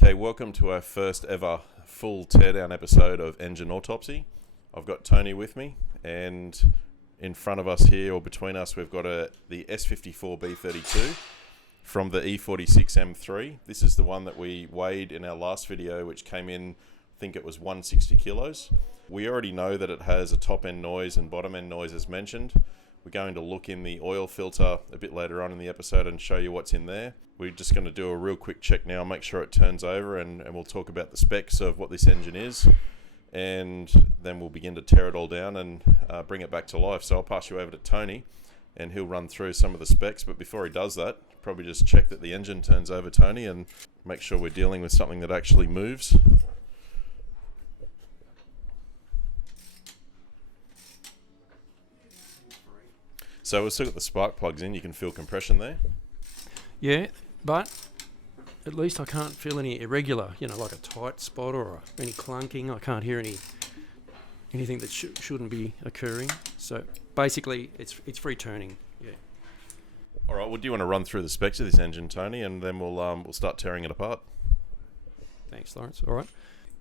Okay, welcome to our first ever full teardown episode of Engine Autopsy. I've got Tony with me, and in front of us here, or between us, we've got the S54 B32 from the E46 M3. This is the one that we weighed in our last video, which came in, I think it was 160 kilos. We already know that it has a top end noise and bottom end noise as mentioned. We're going to look in the oil filter a bit later on in the episode and show you what's in there. We're just going to do a real quick check now, make sure it turns over, and we'll talk about the specs of what this engine is, and then we'll begin to tear it all down and bring it back to life. So I'll pass you over to Tony and he'll run through some of the specs, but before he does that, probably just check that the engine turns over, Tony, and make sure we're dealing with something that actually moves. So we've still got the spark plugs in, you can feel compression there. Yeah, but at least I can't feel any irregular, like a tight spot or any clunking. I can't hear anything that shouldn't be occurring. So basically, it's free turning. Yeah. All right. Well, do you want to run through the specs of this engine, Tony, and then we'll start tearing it apart? Thanks, Lawrence. All right.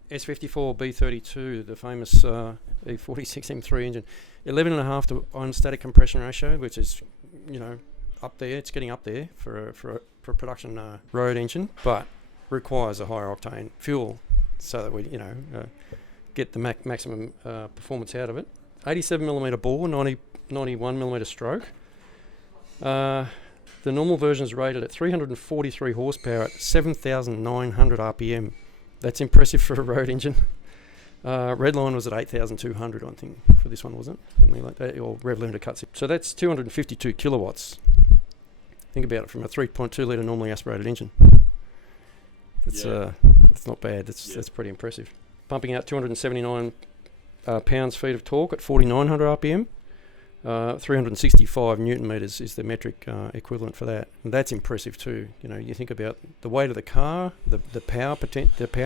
S54 B32, the famous E46 M3 engine, 11.5 to 1 static compression ratio, which is, up there. It's getting up there for a production road engine, but requires a higher octane fuel so that we, get the maximum performance out of it. 87mm bore, 91mm stroke. The normal version is rated at 343 horsepower at 7,900 RPM. That's impressive for a road engine. Redline was at 8,200, I think, for this one, wasn't it? Something like that, or Rev Limited cuts it. So that's 252 kilowatts. Think about it, from a 3.2 litre normally aspirated engine. That's not bad. That's pretty impressive. Pumping out 279 pounds-feet of torque at 4,900 RPM. 365 newton meters is the metric equivalent for that, and that's impressive too. You think about the weight of the car, the power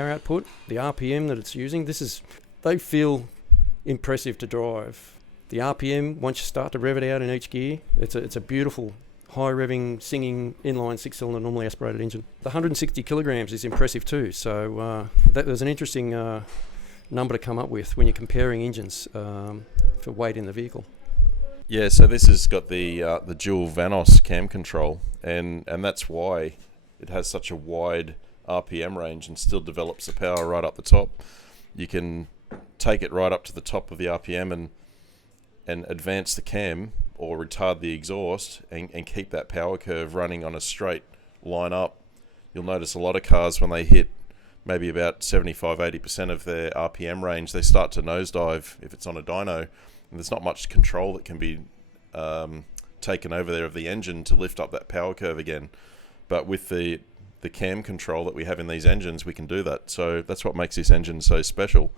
output, the RPM that it's using. They feel impressive to drive. The RPM, once you start to rev it out in each gear, it's a beautiful high revving, singing inline 6-cylinder normally aspirated engine. The 160 kilograms is impressive too. So that was an interesting number to come up with when you're comparing engines for weight in the vehicle. Yeah, so this has got the dual Vanos cam control, and that's why it has such a wide RPM range and still develops the power right up the top. You can take it right up to the top of the RPM and advance the cam or retard the exhaust and keep that power curve running on a straight line up. You'll notice a lot of cars, when they hit maybe about 75-80% of their RPM range, they start to nosedive if it's on a dyno. And there's not much control that can be taken over there of the engine to lift up that power curve again. But with the cam control that we have in these engines, we can do that. So that's what makes this engine so special.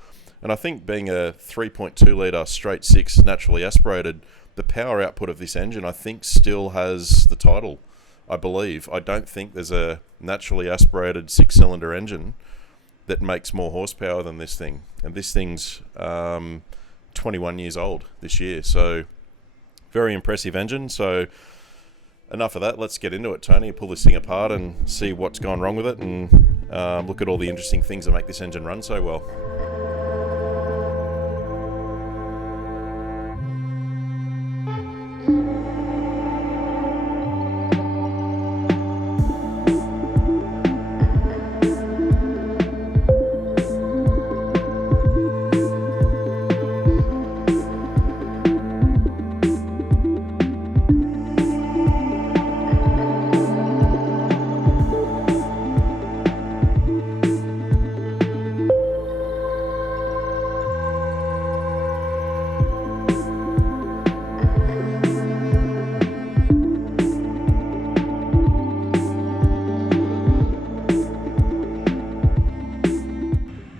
And I think, being a 3.2 litre straight six naturally aspirated, the power output of this engine, I think, still has the title, I believe. I don't think there's a naturally aspirated 6-cylinder engine that makes more horsepower than this thing. And this thing's 21 years old this year, so very impressive engine. So enough of that, let's get into it, Tony. Pull this thing apart and see what's gone wrong with it, and look at all the interesting things that make this engine run so well.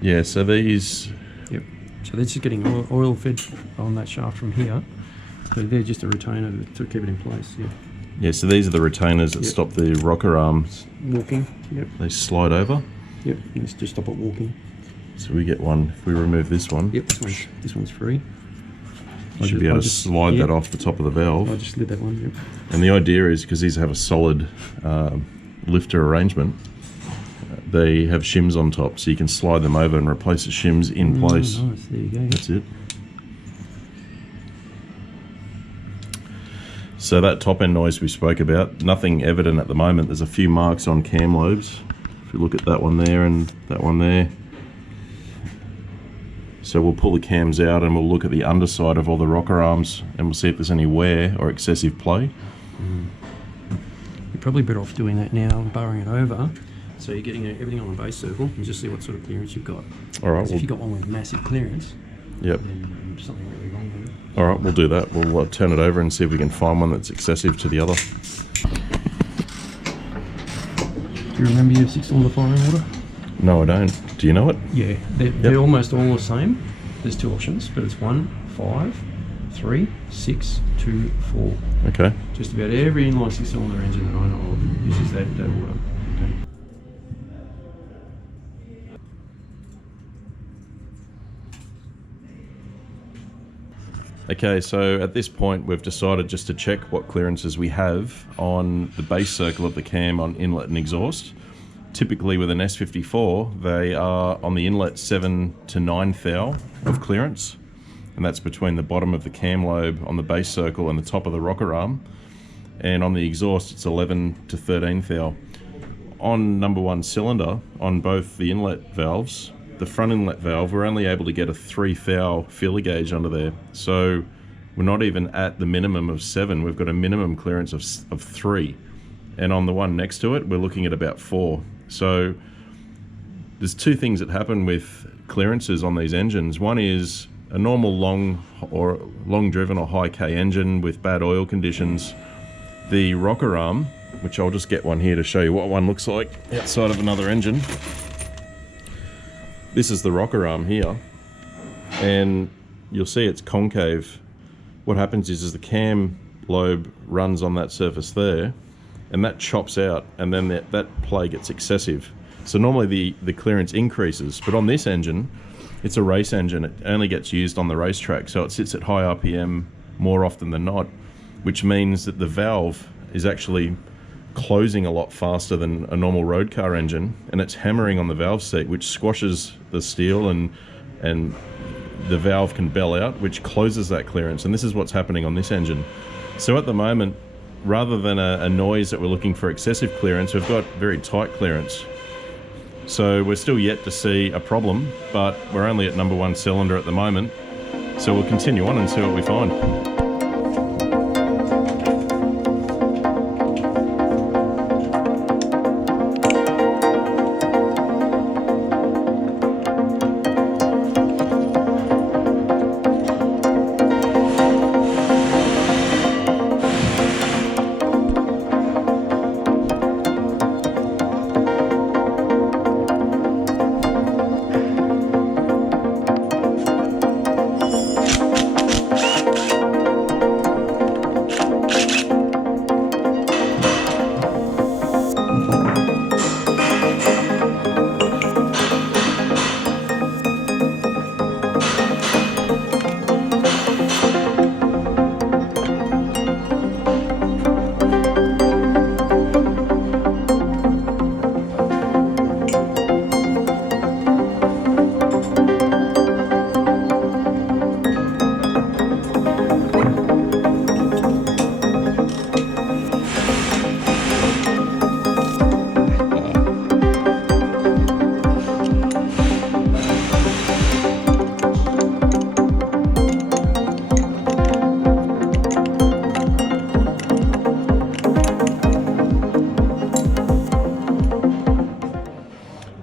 Yeah, so these... Yep. So they're just getting oil fed on that shaft from here. So they're just a retainer to keep it in place, yeah. Yeah, so these are the retainers that stop the rocker arms walking. Yep. They slide over. Yep, let's just stop it walking. So we get one, if we remove this one... Yep, this one's free. You should be able to slide that off the top of the valve. I just slid that one, yep. And the idea is, because these have a solid lifter arrangement, they have shims on top, so you can slide them over and replace the shims in place. Nice, there you go. That's it. So that top end noise we spoke about, nothing evident at the moment. There's a few marks on cam lobes. If you look at that one there and that one there. So we'll pull the cams out and we'll look at the underside of all the rocker arms and we'll see if there's any wear or excessive play. You're probably better off doing that now and burrowing it over, so you're getting everything on the base circle and just see what sort of clearance you've got. All right. If you've got one with massive clearance, yep. then there's something really wrong with it. All right, we'll do that. We'll turn it over and see if we can find one that's excessive to the other. Do you remember your 6-cylinder firing order? No, I don't. Do you know it? Yeah, they're almost all the same. There's 2 options, but it's 1, 5, 3, 6, 2, 4. Okay. Just about every inline 6-cylinder engine that I know of uses that order. Okay. Okay, so at this point we've decided just to check what clearances we have on the base circle of the cam on inlet and exhaust. Typically with an S54, they are on the inlet 7 to 9 thou of clearance, and that's between the bottom of the cam lobe on the base circle and the top of the rocker arm, and on the exhaust it's 11 to 13 thou. On number 1 cylinder, on both the inlet valves, the front inlet valve, we're only able to get a 3 thou feeler gauge under there. So we're not even at the minimum of 7, we've got a minimum clearance of 3. And on the one next to it, we're looking at about 4. So there's 2 things that happen with clearances on these engines. One is a normal long driven or high K engine with bad oil conditions. The rocker arm, which I'll just get one here to show you what one looks like outside of another engine. This is the rocker arm here, and you'll see it's concave. What happens is the cam lobe runs on that surface there, and that chops out, and then that play gets excessive. So normally the clearance increases, but on this engine, it's a race engine. It only gets used on the racetrack, so it sits at high RPM more often than not, which means that the valve is actually closing a lot faster than a normal road car engine, and it's hammering on the valve seat, which squashes the steel, and the valve can bell out, which closes that clearance. And this is what's happening on this engine. So at the moment, rather than a noise that we're looking for excessive clearance, we've got very tight clearance. So we're still yet to see a problem, but we're only at number 1 cylinder at the moment. So we'll continue on and see what we find.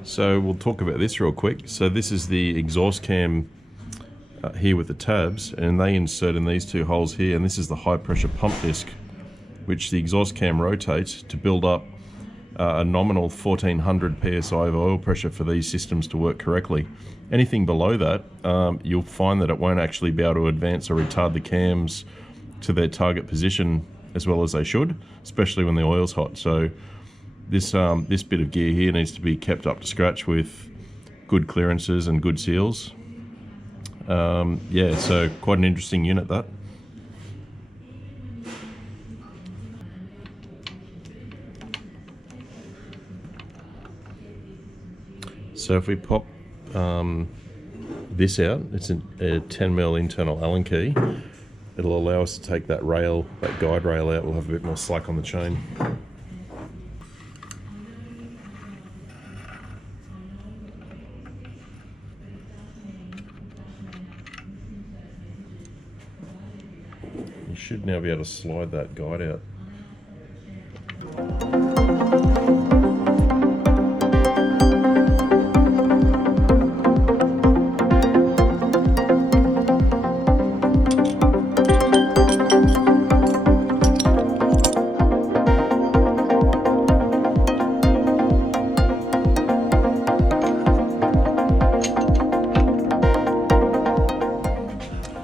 So we'll talk about this real quick. So this is the exhaust cam here with the tabs, and they insert in these 2 holes here, and this is the high pressure pump disc, which the exhaust cam rotates to build up a nominal 1400 psi of oil pressure for these systems to work correctly. Anything below that, you'll find that it won't actually be able to advance or retard the cams to their target position as well as they should, especially when the oil's hot. So this bit of gear here needs to be kept up to scratch with good clearances and good seals. Yeah, so quite an interesting unit, that. So if we pop this out, it's a 10mm internal Allen key. It'll allow us to take that rail, that guide rail out. We'll have a bit more slack on the chain. You should now be able to slide that guide out.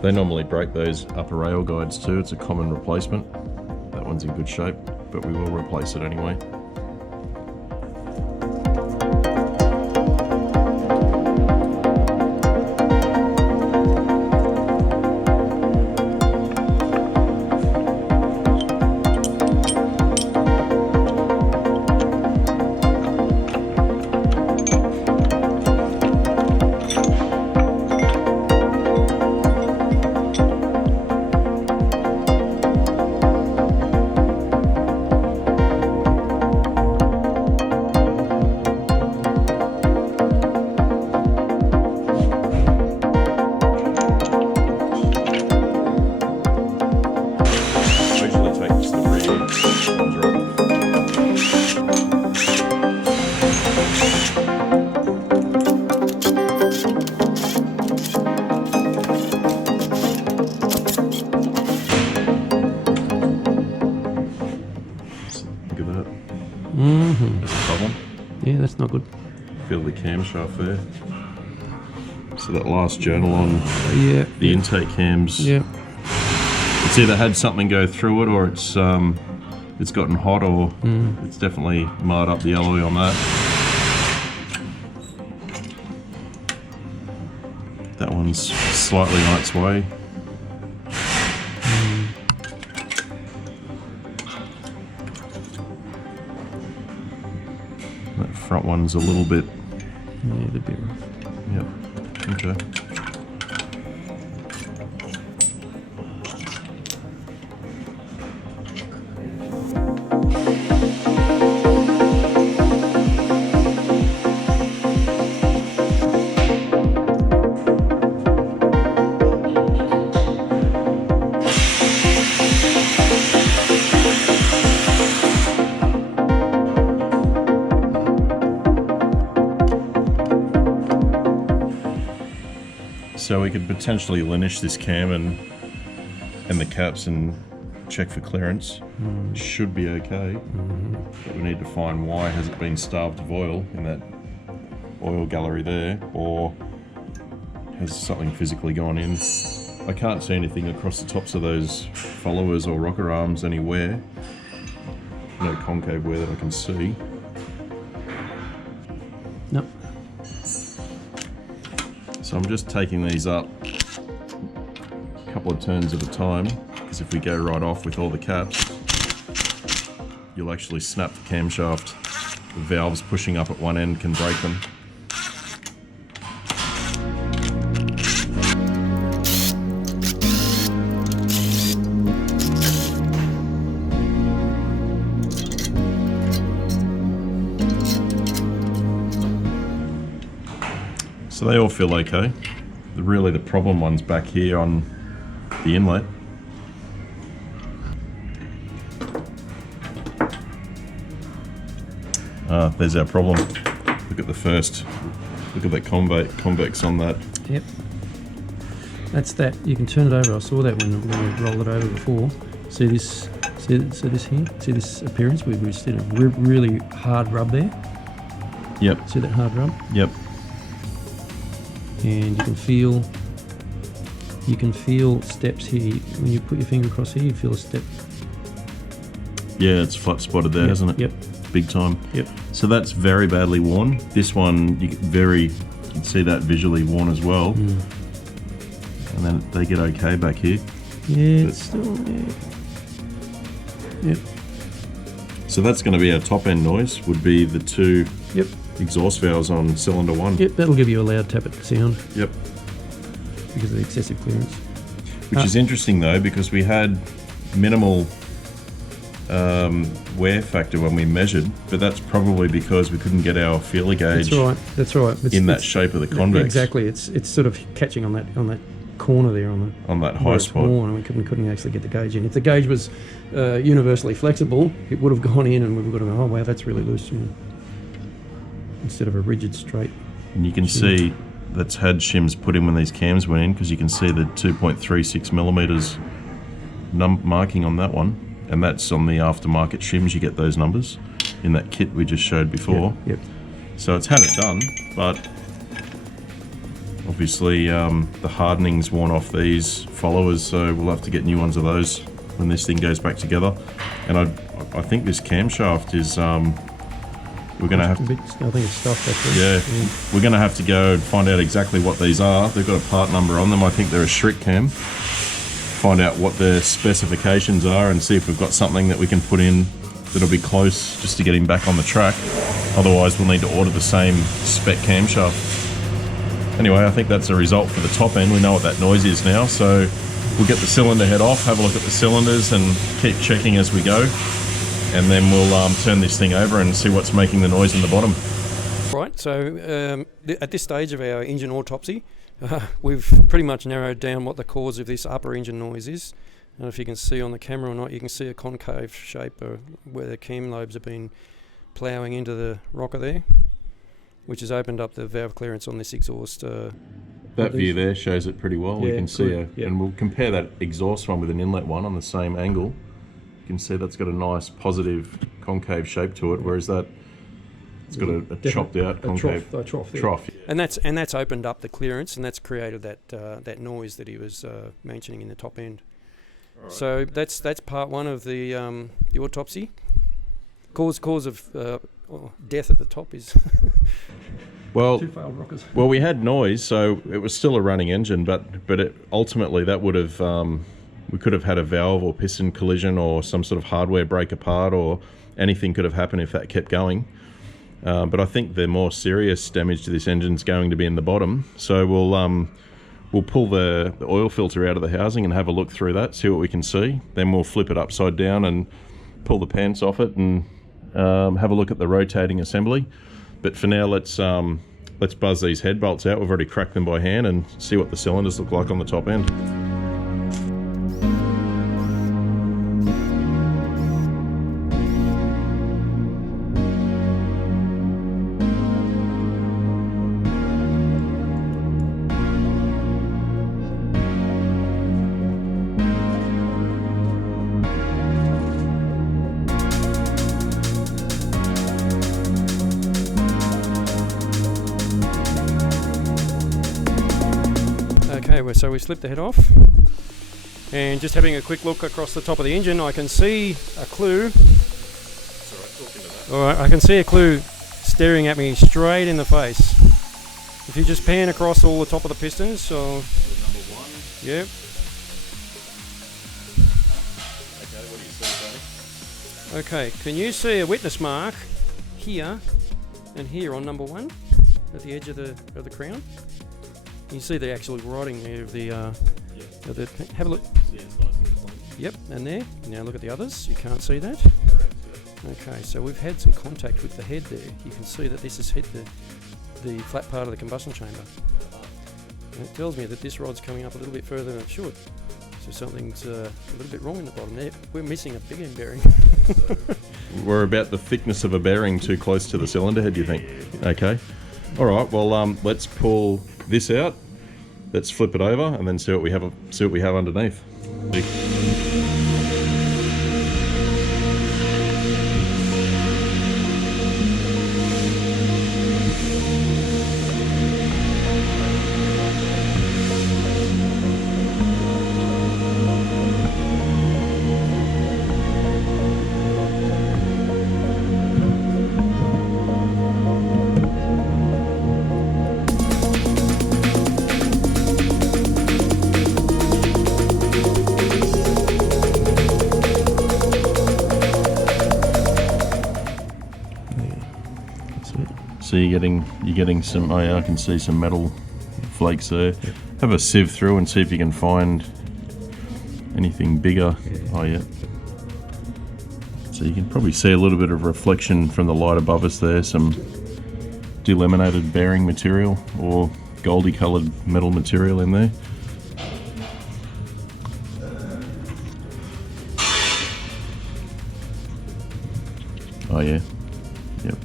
They normally break those upper rail guides too. It's a common replacement. That one's in good shape, but we will replace it anyway. That's a problem. Yeah, that's not good. Feel the camshaft there. So that last journal on the intake cams. Yeah. It's either had something go through it, or it's gotten hot, or it's definitely marred up the alloy on that. That one's slightly on its way. That front one's a little bit. Yeah, a bit rough. Yep. Okay. So we could potentially linish this cam and the caps and check for clearance. Should be okay, but we need to find why. Has it been starved of oil in that oil gallery there, or has something physically gone in? I can't see anything across the tops of those followers or rocker arms anywhere. No concave wear that I can see. Nope. So I'm just taking these up a couple of turns at a time, because if we go right off with all the caps, you'll actually snap the camshaft. The valves pushing up at one end can break them. So they all feel okay. Really the problem one's back here on the inlet. There's our problem. Look at the first, look at that convex on that. Yep. That's that. You can turn it over. I saw that when we rolled it over before. See this? See this here? See this appearance? We just did a really hard rub there. Yep. See that hard rub? Yep. And you can feel steps here. When you put your finger across here, you feel a step. Yeah, it's flat spotted there, isn't it? Yep. Big time. Yep. So that's very badly worn. This one, you can see that visually worn as well. And then they get okay back here. Yeah, it's still, Yep. So that's going to be our top end noise, would be the two exhaust valves on cylinder 1. Yep, that'll give you a loud tappet sound Yep. because of the excessive clearance. Which is interesting though, because we had minimal wear factor when we measured, but that's probably because we couldn't get our feeler gauge. That's right. In that shape of the convex. Exactly. It's sort of catching on that corner there on that high spot. And we couldn't actually get the gauge in. If the gauge was universally flexible, it would have gone in, and we would have gone, oh wow, that's really loose, you know, instead of a rigid straight. And you can see that's had shims put in when these cams went in, because you can see the 2.36 millimeters marking on that one, and that's on the aftermarket shims. You get those numbers in that kit we just showed before. Yep. So it's had it done, but obviously the hardening's worn off these followers, so we'll have to get new ones of those when this thing goes back together. And I think this camshaft is we're going to have to, I think it's stuffed actually. yeah, we're going to have to go and find out exactly what these are. They've got a part number on them. I think they're a Schrick cam. Find out what their specifications are and see if we've got something that we can put in that'll be close, just to get him back on the track. Otherwise we'll need to order the same spec camshaft. Anyway, I think that's a result for the top end. We know what that noise is now, so we'll get the cylinder head off, have a look at the cylinders and keep checking as we go, and then we'll turn this thing over and see what's making the noise in the bottom. Right, so at this stage of our engine autopsy, we've pretty much narrowed down what the cause of this upper engine noise is. I don't know if you can see on the camera or not, you can see a concave shape where the cam lobes have been ploughing into the rocker there, which has opened up the valve clearance on this exhaust. That view there shows it pretty well. Yeah, we can see and we'll compare that exhaust one with an inlet one on the same angle. You can see that's got a nice positive concave shape to it, whereas that it's got a chopped out concave trough. And that's opened up the clearance, and that's created that noise that he was mentioning in the top end. Right. So that's part one of the autopsy. Cause of death at the top is well, two failed rockers. Well, we had noise, so it was still a running engine, but ultimately that would have we could have had a valve or piston collision or some sort of hardware break apart, or anything could have happened if that kept going. But I think the more serious damage to this engine is going to be in the bottom. So we'll pull the oil filter out of the housing and have a look through that, see what we can see. Then we'll flip it upside down and pull the pants off it and have a look at the rotating assembly. But for now, let's buzz these head bolts out. We've already cracked them by hand, and see what the cylinders look like on the top end. So we slipped the head off, and just having a quick look across the top of the engine, I can see a clue. Alright, I can see a clue staring at me straight in the face. If you just pan across all the top of the pistons, so number one. Yep. Okay, what do you see, Tony? Okay, can you see a witness mark here and here on number one at the edge of the crown? You see the actual writing there of the have a look. Yeah, it's nice and clean. Yep, and there. Now look at the others. You can't see that. Correct, yeah. Okay, so we've had some contact with the head there. You can see that this has hit the flat part of the combustion chamber. And it tells me that this rod's coming up a little bit further than it should. So something's a little bit wrong in the bottom there. We're missing a big end bearing. We're about the thickness of a bearing too close to the cylinder head, you think? Okay. All right. Well, let's pull this out. Let's flip it over and then see what we have underneath. So you're getting some. Oh yeah, I can see some metal flakes there. Have a sieve through and see if you can find anything bigger. Oh yeah. So you can probably see a little bit of reflection from the light above us there. Some delaminated bearing material or goldy coloured metal material in there. Oh yeah, yep.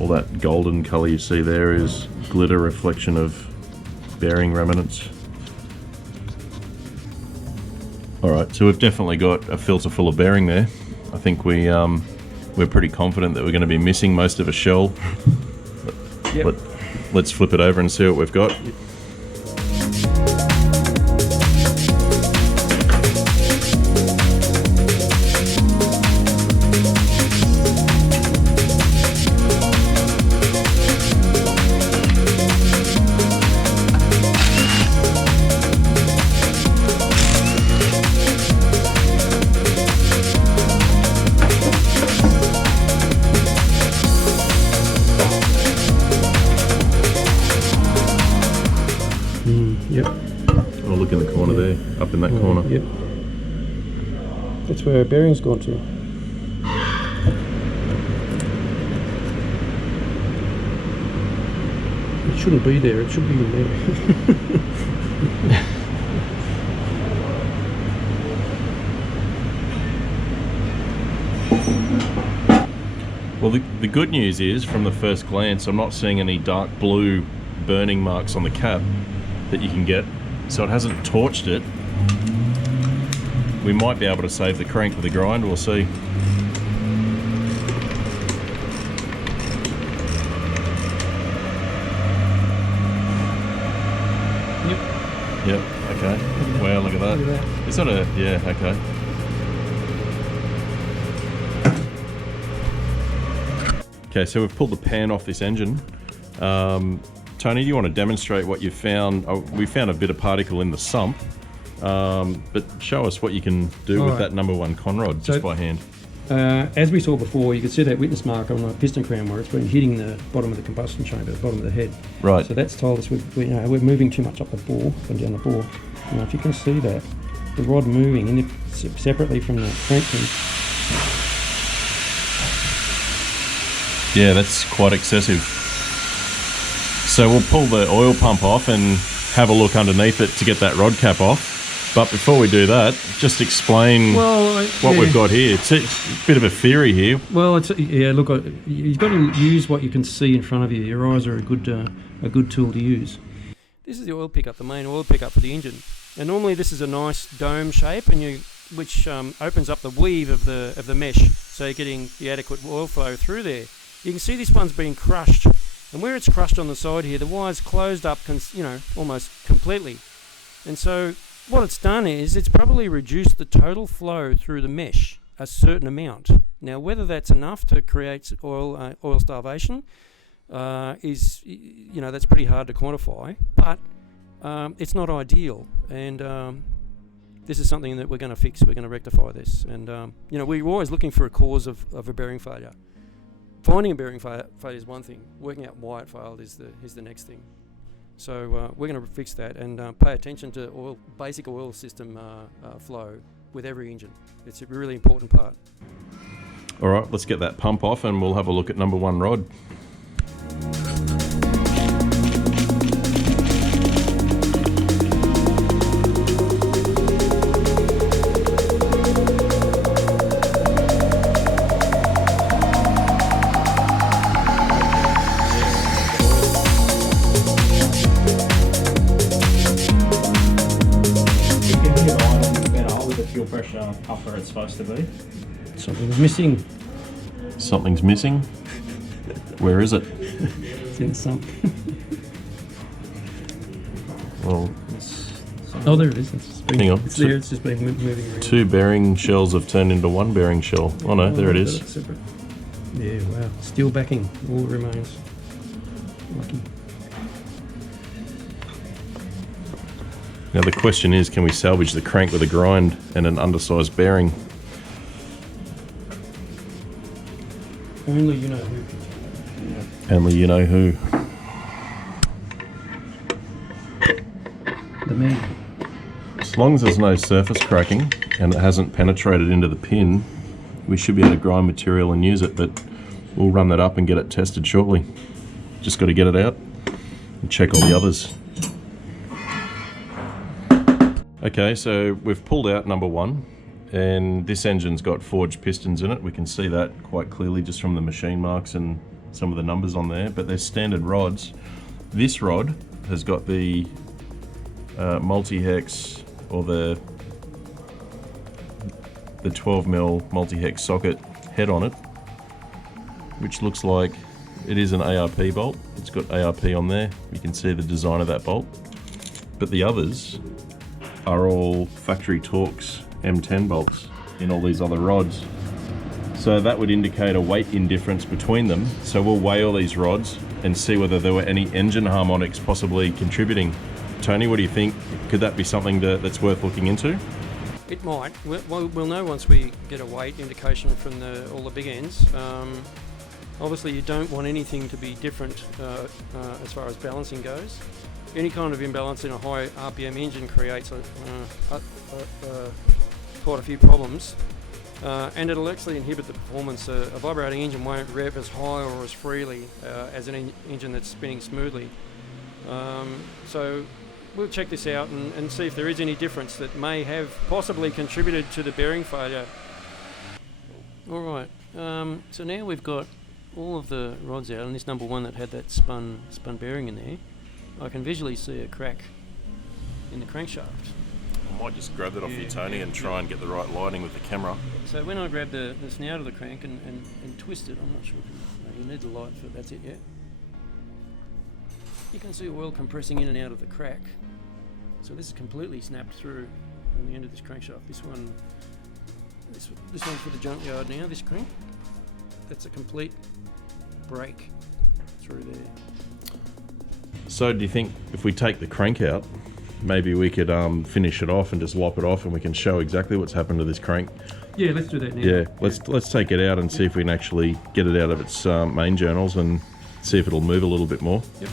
All that golden colour you see there is glitter reflection of bearing remnants. Alright, so we've definitely got a filter full of bearing there. I think we're pretty confident that we're going to be missing most of a shell. Yep. Let's flip it over and see what we've got. Yep. Oh, look in the corner there, up in that corner. Yep. That's where our bearing's gone to. It shouldn't be there, it should be in there. Well, the good news is, from the first glance, I'm not seeing any dark blue burning marks on the cap that you can get, so it hasn't torched it. We might be able to save the crank with a grind, we'll see. Yep, okay. Wow, look at that. Look at that. It's not a, yeah, okay. Okay, so we've pulled the pan off this engine. Tony, do you want to demonstrate what you found? Oh, we found a bit of particle in the sump, but show us what you can do with that number one conrod just by hand. As we saw before, you can see that witness mark on the piston crown where it's been hitting the bottom of the combustion chamber, the bottom of the head. Right. So that's told us we're moving too much up the bore, up and down the bore. Now, if you can see that, the rod moving and separately from the crank pin. Yeah, that's quite excessive. So we'll pull the oil pump off and have a look underneath it to get that rod cap off. But before we do that, just explain what we've got here. It's a bit of a theory here. Well, look, you've got to use what you can see in front of you. Your eyes are a good tool to use. This is the oil pickup, the main oil pickup for the engine. And normally this is a nice dome shape, which opens up the weave of the mesh, so you're getting the adequate oil flow through there. You can see this one's being crushed, and where it's crushed on the side here, the wire's closed up, almost completely. And so what it's done is it's probably reduced the total flow through the mesh a certain amount. Now, whether that's enough to create oil starvation is, that's pretty hard to quantify, but it's not ideal. And this is something that we're going to fix. We're going to rectify this. And we're always looking for a cause of a bearing failure. Finding a bearing failure is one thing. Working out why it failed is the next thing. So we're going to fix that and pay attention to basic oil system flow with every engine. It's a really important part. All right, let's get that pump off and we'll have a look at number one rod. Pressure up where it's supposed to be. Something's missing. Something's missing? Where is it? It's in the sump. Well, there it is. Hang on. It's there. It's just been moving around. Two bearing shells have turned into one bearing shell. Oh no, there it is. Separate. Yeah, wow. Steel backing. All that remains. Lucky. Now the question is, can we salvage the crank with a grind and an undersized bearing? Only you know who can. Only you know who. The me. As long as there's no surface cracking and it hasn't penetrated into the pin, we should be able to grind material and use it, but we'll run that up and get it tested shortly. Just got to get it out and check all the others. Okay, so we've pulled out number one, and this engine's got forged pistons in it. We can see that quite clearly just from the machine marks and some of the numbers on there, but they're standard rods. This rod has got the multi-hex, or the 12mm multi-hex socket head on it, which looks like it is an ARP bolt. It's got ARP on there. You can see the design of that bolt. But the others are all factory Torx M10 bolts in all these other rods. So that would indicate a weight indifference between them. So we'll weigh all these rods and see whether there were any engine harmonics possibly contributing. Tony, what do you think? Could that be something that's worth looking into? It might. We'll know once we get a weight indication from all the big ends. Obviously, you don't want anything to be different as far as balancing goes. Any kind of imbalance in a high RPM engine creates quite a few problems, and it'll actually inhibit the performance. A vibrating engine won't rev as high or as freely as an engine that's spinning smoothly. So we'll check this out and see if there is any difference that may have possibly contributed to the bearing failure. All right, so now we've got all of the rods out, and this number one that had that spun bearing in there, I can visually see a crack in the crankshaft. I might just grab that off you, Tony, and try and get the right lighting with the camera. So when I grab the snout of the crank and twist it, I'm not sure if you need the light for that's it, yeah. You can see oil compressing in and out of the crack. So this is completely snapped through on the end of this crankshaft. This one's for the junkyard now, this crank. That's a complete break through there. So do you think if we take the crank out, maybe we could finish it off and just lop it off, and we can show exactly what's happened to this crank? Yeah, let's do that now. Yeah, let's take it out and see if we can actually get it out of its main journals and see if it'll move a little bit more. Yep.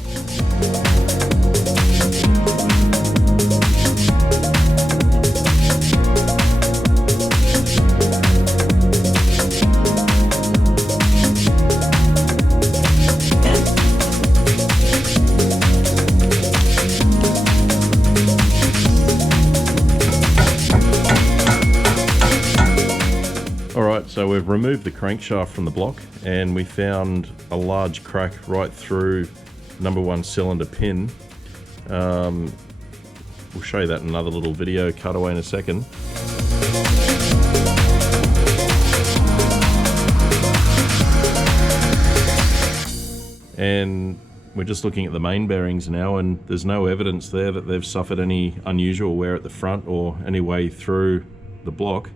So we've removed the crankshaft from the block, and we found a large crack right through number one cylinder pin. We'll show you that in another little video cutaway in a second. And we're just looking at the main bearings now, and there's no evidence there that they've suffered any unusual wear at the front or any way through the block.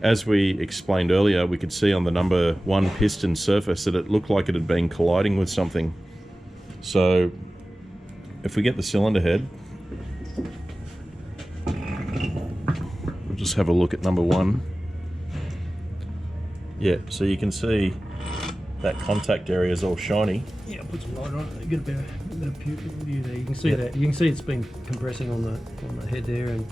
As we explained earlier, we could see on the number one piston surface that it looked like it had been colliding with something. So if we get the cylinder head, we'll just have a look at number one. Yeah, so you can see that contact area is all shiny. Yeah, put some light on it. You get a bit of view there. You can see that. You can see it's been compressing on the head there, and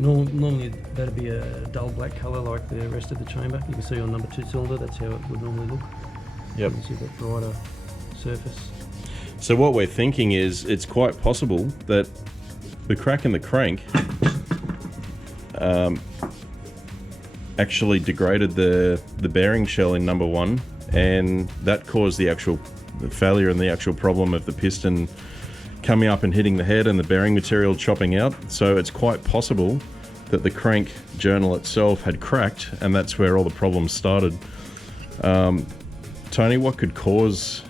normally that'd be a dull black colour like the rest of the chamber. You can see on number two cylinder, that's how it would normally look. Yep. You can see that brighter surface. So what we're thinking is it's quite possible that the crack in the crank actually degraded the bearing shell in number one, and that caused the failure and the actual problem of the piston coming up and hitting the head and the bearing material chopping out. So it's quite possible that the crank journal itself had cracked, and that's where all the problems started. Tony, what could cause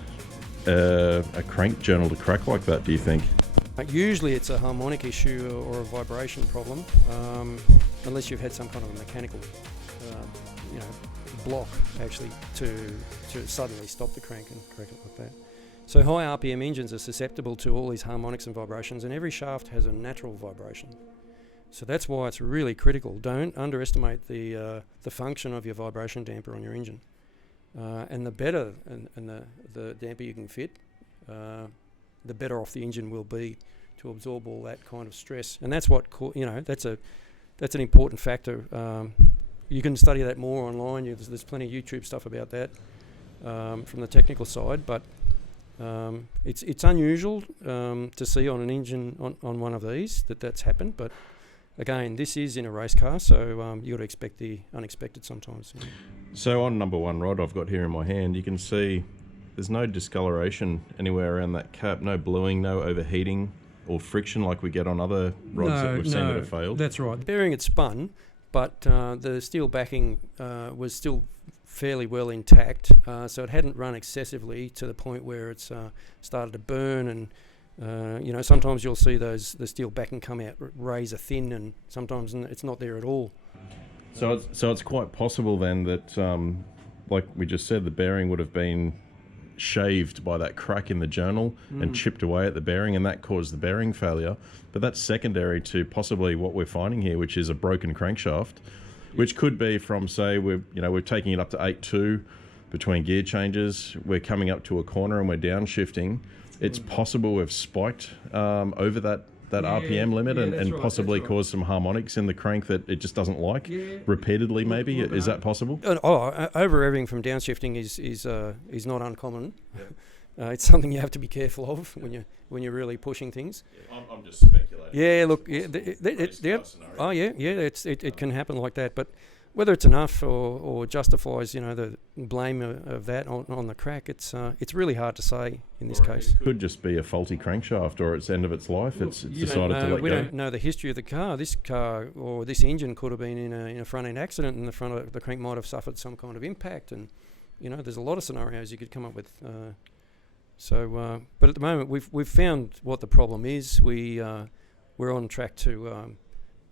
a crank journal to crack like that, do you think? Usually it's a harmonic issue or a vibration problem, unless you've had some kind of a mechanical block actually to suddenly stop the crank and crack it like that. So high RPM engines are susceptible to all these harmonics and vibrations, and every shaft has a natural vibration. So that's why it's really critical. Don't underestimate the function of your vibration damper on your engine. and the better and the damper you can fit, the better off the engine will be to absorb all that kind of stress. And that's what that's an important factor. You can study that more online. There's plenty of YouTube stuff about that from the technical side, but it's unusual to see on an engine on one of these that's happened. But again, this is in a race car, so you got to expect the unexpected sometimes. So on number one rod I've got here in my hand, you can see there's no discoloration anywhere around that cap, no bluing, no overheating or friction like we get on other rods that we've seen that have failed. That's right. The bearing had spun, but the steel backing was still fairly well intact, so it hadn't run excessively to the point where it's started to burn. And sometimes you'll see the steel backing come out razor thin, and sometimes it's not there at all. So it's quite possible then that, like we just said, the bearing would have been shaved by that crack in the journal and chipped away at the bearing, and that caused the bearing failure. But that's secondary to possibly what we're finding here, which is a broken crankshaft, which could be from, say, we're taking it up to 8.2 between gear changes. We're coming up to a corner and we're downshifting. It's possible we've spiked over that RPM limit and possibly caused some harmonics in the crank that it just doesn't like repeatedly. Maybe is that possible? Over revving from downshifting is not uncommon. Yeah. It's something you have to be careful of when you're really pushing things. Yeah, I'm just speculating. Yeah, look, it can happen like that, but whether it's enough or justifies the blame of that on the crack, it's really hard to say in this case. It could just be a faulty crankshaft or it's end of its life. It's decided to let go. We don't know the history of the car. This car or this engine could have been in a front end accident, and the crank might have suffered some kind of impact. And there's a lot of scenarios you could come up with. But at the moment we've found what the problem is. We're on track to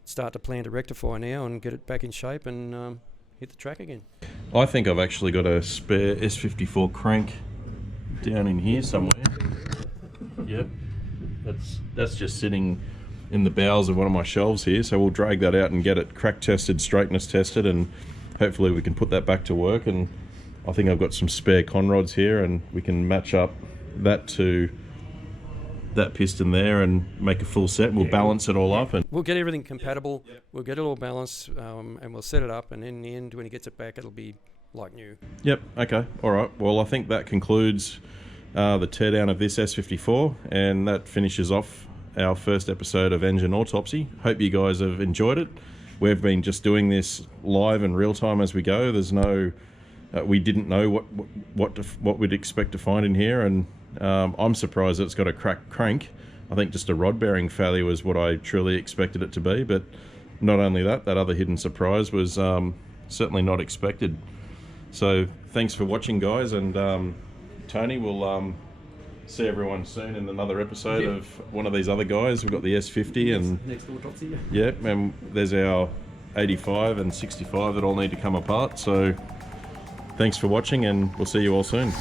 start to plan to rectify now and get it back in shape and hit the track again. I think I've actually got a spare S54 crank down in here somewhere. Yep, that's just sitting in the bowels of one of my shelves here, so we'll drag that out and get it crack tested, straightness tested, and hopefully we can put that back to work. And I think I've got some spare con rods here, and we can match up that to that piston there and make a full set. We'll balance it all up, and we'll get everything compatible. We'll get it all balanced, and we'll set it up, and in the end when he gets it back it'll be like new. Yep. Okay. All right. Well, I think that concludes the teardown of this S54, and that finishes off our first episode of Engine Autopsy. Hope you guys have enjoyed it. We've been just doing this live and real time as we go. There's no we didn't know what we'd expect to find in here, and I'm surprised that it's got a cracked crank. I think just a rod bearing failure was what I truly expected it to be, but not only that other hidden surprise was certainly not expected. So thanks for watching, guys, and Tony, we'll see everyone soon in another episode of one of these other guys. We've got the S50 and next Autopsy. Yeah, and there's our 85 and 65 that all need to come apart. So thanks for watching, and we'll see you all soon.